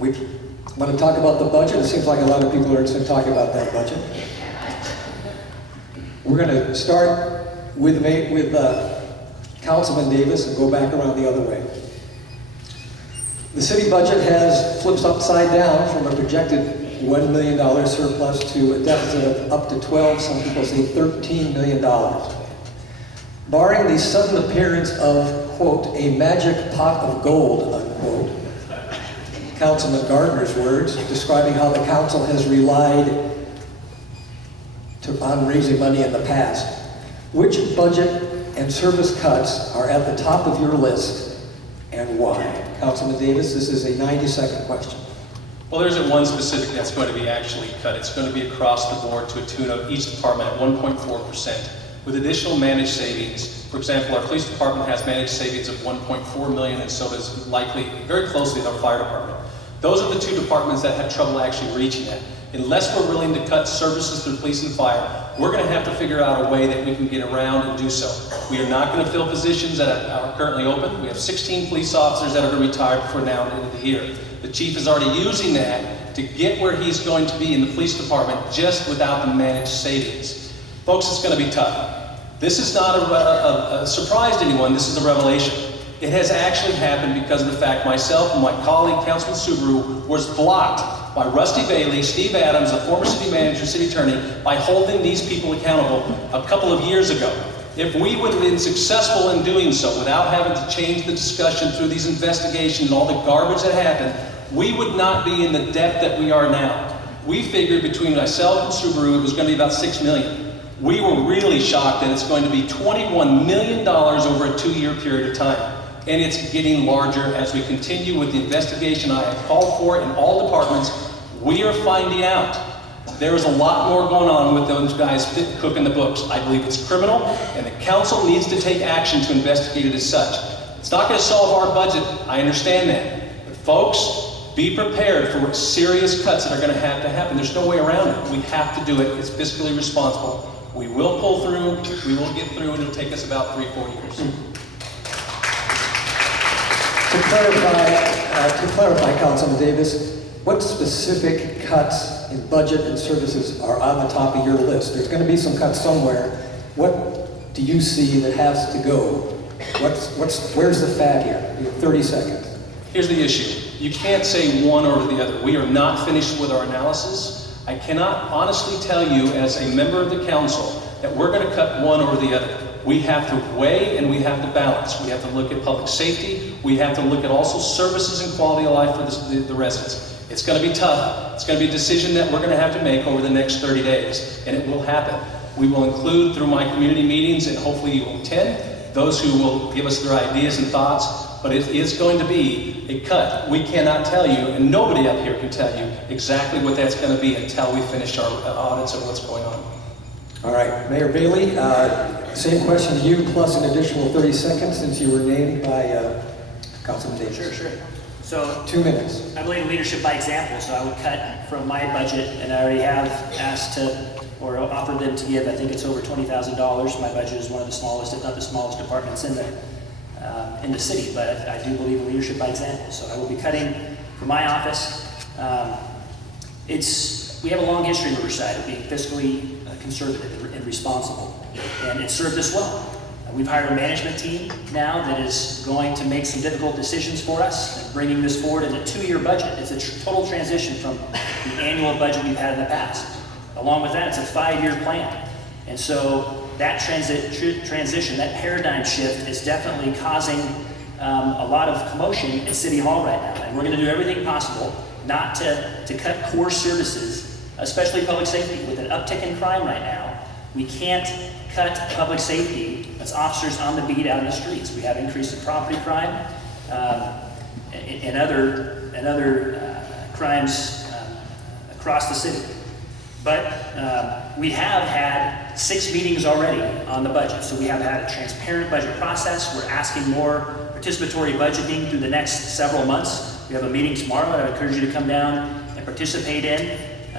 We want to talk about the budget. It seems like a lot of people are interested in talking about that budget. We're going to start with Councilman Davis and go back around the other way. The city budget has flipped upside down from a projected $1 million surplus to a deficit of up to 12, some people say $13 million. Barring the sudden appearance of, quote, a magic pot of gold, unquote, Councilman Gardner's words, describing how the council has relied on raising money in the past, which budget and service cuts are at the top of your list and why? Councilman Davis, this is a 90-second question. Well, there isn't one specific that's going to be actually cut. It's going to be across the board to a tune of each department at 1.4%. With additional managed savings, for example, our police department has managed savings of $1.4 million, and so does likely very closely our fire department. Those are the two departments that have trouble actually reaching that. Unless we're willing to cut services through police and fire, we're going to have to figure out a way that we can get around and do so. We are not going to fill positions that are currently open. We have 16 police officers that are going to retire before now and the end of the year. The chief is already using that to get where he's going to be in the police department just without the managed savings. Folks, it's going to be tough. This is not a surprise to anyone. This is a revelation. It has actually happened because of the fact myself and my colleague, Councilman Subaru, was blocked by Rusty Bailey, Steve Adams, the former city manager, city attorney, by holding these people accountable a couple of years ago. If we would have been successful in doing so without having to change the discussion through these investigations and all the garbage that happened, we would not be in the depth that we are now. We figured between myself and Subaru it was going to be about $6 million. We were really shocked that it's going to be $21 million over a 2-year period of time. And it's getting larger as we continue with the investigation I have called for in all departments. We are finding out there is a lot more going on with those guys cooking the books. I believe it's criminal, and the council needs to take action to investigate it as such. It's not going to solve our budget, I understand that. But folks, be prepared for serious cuts that are going to have to happen. There's no way around it. We have to do it. It's fiscally responsible. We will pull through, we will get through, and it'll take us about 3-4 years. To clarify, Councilman Davis, what specific cuts in budget and services are on the top of your list? There's going to be some cuts somewhere. What do you see that has to go? Where's the fat here? You have 30 seconds. Here's the issue. You can't say one or the other. We are not finished with our analysis. I cannot honestly tell you as a member of the council that we're going to cut one or the other. We have to weigh and we have to balance. We have to look at public safety. We have to look at also services and quality of life for the residents. It's going to be tough. It's going to be a decision that we're going to have to make over the next 30 days, and it will happen. We will include through my community meetings, and hopefully you will attend, those who will give us their ideas and thoughts, but it is going to be a cut. We cannot tell you, and nobody up here can tell you exactly what that's going to be until we finish our audits of what's going on. All right, Mayor Bailey, same question to you, plus an additional 30 seconds since you were named by Councilman Davis. Sure. So 2 minutes. I believe in leadership by example, so I would cut from my budget, and I already have asked to, or offered them to give, I think it's over $20,000. My budget is one of the smallest, if not the smallest departments in the city, but I do believe in leadership by example. So I will be cutting from my office. We have a long history in Riverside of being fiscally conservative and responsible, and it served us well. We've hired a management team now that is going to make some difficult decisions for us and bringing this forward in a 2-year budget. It's a total transition from the annual budget we've had in the past. Along with that, it's a 5-year plan. And so that transition, that paradigm shift is definitely causing a lot of commotion at City Hall right now. And we're going to do everything possible not to cut core services, especially public safety. With an uptick in crime right now, we can't cut public safety. That's officers on the beat out in the streets. We have increase in property crime and other crimes across the city. But we have had 6 meetings already on the budget. So we have had a transparent budget process. We're asking more participatory budgeting through the next several months. We have a meeting tomorrow that I encourage you to come down and participate in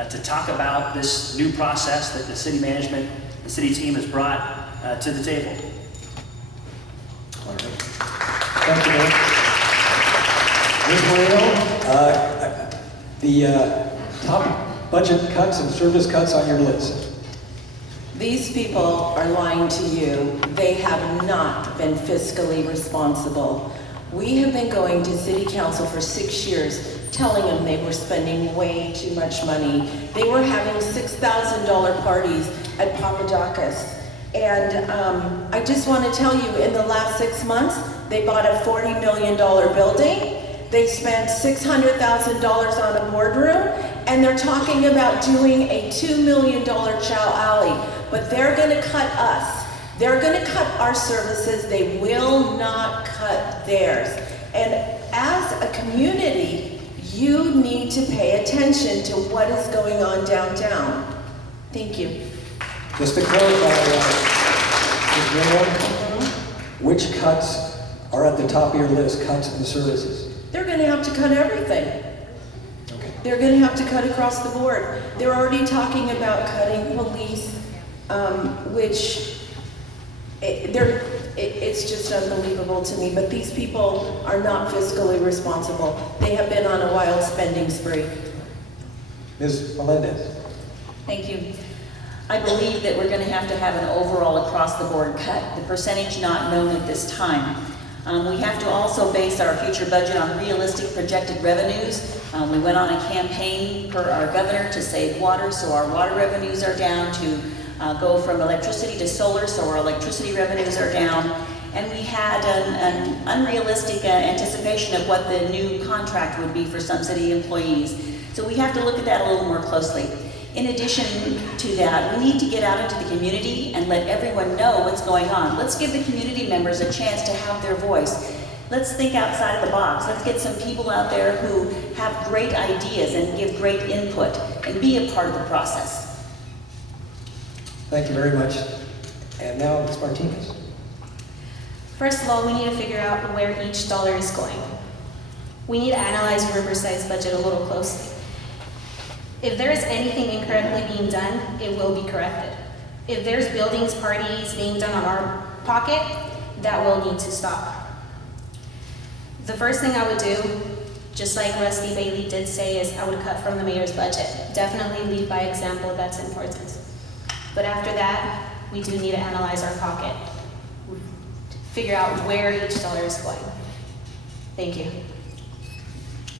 to talk about this new process that the city management, the city team has brought to the table. All right. Thank you, Mayor. Ms. Moreno, the top budget cuts and service cuts on your list. These people are lying to you. They have not been fiscally responsible. We have been going to city council for 6 years, telling them they were spending way too much money. They were having $6,000 parties at Papadakis. And I just want to tell you, in the last 6 months, they bought a $40 million building. They spent $600,000 on a boardroom, and they're talking about doing a $2 million chow alley. But they're going to cut us. They're going to cut our services. They will not cut theirs. And as a community, you need to pay attention to what is going on downtown. Thank you. Just to clarify, Ms. Mayoral, which cuts are at the top of your list, cuts in services? They're going to have to cut everything. Okay. They're going to have to cut across the board. They're already talking about cutting police, which it's just unbelievable to me. But these people are not fiscally responsible. They have been on a wild spending spree. Ms. Melendez. Thank you. I believe that we're going to have an overall across-the-board cut, the percentage not known at this time. We have to also base our future budget on realistic projected revenues. We went on a campaign per our governor to save water, so our water revenues are down, to go from electricity to solar, so our electricity revenues are down. And we had an unrealistic anticipation of what the new contract would be for some city employees. So we have to look at that a little more closely. In addition to that, we need to get out into the community and let everyone know what's going on. Let's give the community members a chance to have their voice. Let's think outside of the box. Let's get some people out there who have great ideas and give great input and be a part of the process. Thank you very much. And now, Ms. Martinez. First of all, we need to figure out where each dollar is going. We need to analyze Riverside's budget a little closely. If there is anything incorrectly being done, it will be corrected. If there's buildings, parties being done on our pocket, that will need to stop. The first thing I would do, just like Rusty Bailey did say, is I would cut from the mayor's budget. Definitely lead by example, that's important. But after that, we do need to analyze our pocket. Figure out where each dollar is going. Thank you.